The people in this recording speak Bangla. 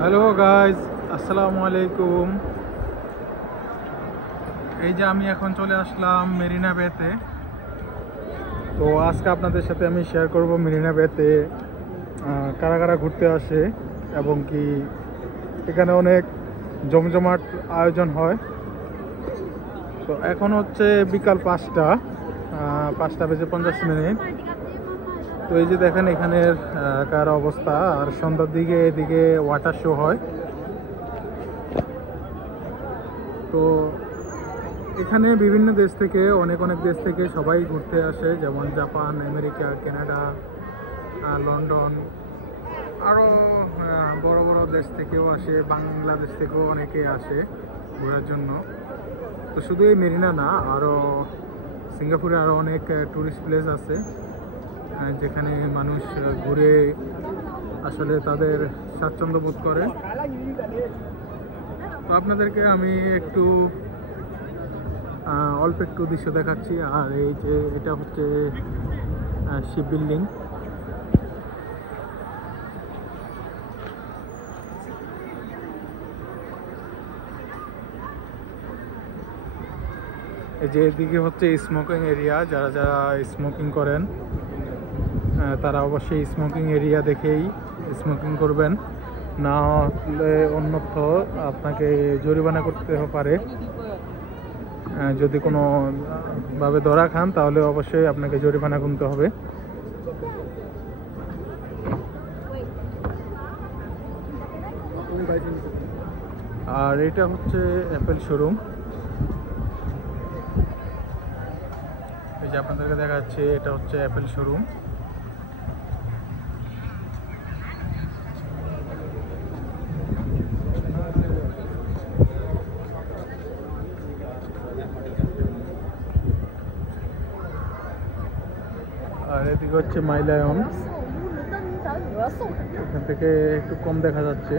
হ্যালো গাইজ, আসসালামু আলাইকুম। এই যে আমি এখন চলে আসলাম মেরিনা বেতে। তো আজকে আপনাদের সাথে আমি শেয়ার করব মেরিনা বেতে কারা কারা ঘুরতে আসে এবং কি এখানে অনেক জমজমাট আয়োজন হয়। তো এখন হচ্ছে বিকাল 5:50 তো এই যে দেখেন এখানের কার অবস্থা। আর সন্ধ্যার দিকে এদিকে ওয়াটার শো হয়। তো এখানে বিভিন্ন দেশ থেকে অনেক দেশ থেকে সবাই ঘুরতে আসে, যেমন জাপান, আমেরিকা, কানাডা, লন্ডন, আরও বড় বড় দেশ থেকেও আসে, বাংলাদেশ থেকেও অনেকে আসে ঘোরার জন্য। তো শুধু এই মেরিনা না, আরও সিঙ্গাপুরে আরও অনেক ট্যুরিস্ট প্লেস আছে যেখানে মানুষ ঘুরে আসলে তাদের স্বাচ্ছন্দ্য বোধ করে। তো আপনাদেরকে আমি অল্প একটু দৃশ্য দেখাচ্ছি। আর এই যে এটা হচ্ছে শিপ বিল্ডিং। এই যে এদিকে হচ্ছে স্মোকিং এরিয়া, যারা যারা স্মোকিং করেন তারা অবশ্যই স্মোকিং এরিয়া দেখেই স্মোকিং করবেন, না হলে অন্যথ আপনাকে জরিমানা করতে পারে। যদি কোনো ভাবে ধরা খান তাহলে অবশ্যই আপনাকে জরিমানা গুনতে হবে। আর এটা হচ্ছে অ্যাপেল শোরুম। এই যে আপনাদেরকে দেখাচ্ছি, এটা হচ্ছে অ্যাপেল শোরুম। আর এদিকে হচ্ছে মাই লায়ন। এখান থেকে একটু কম দেখা যাচ্ছে।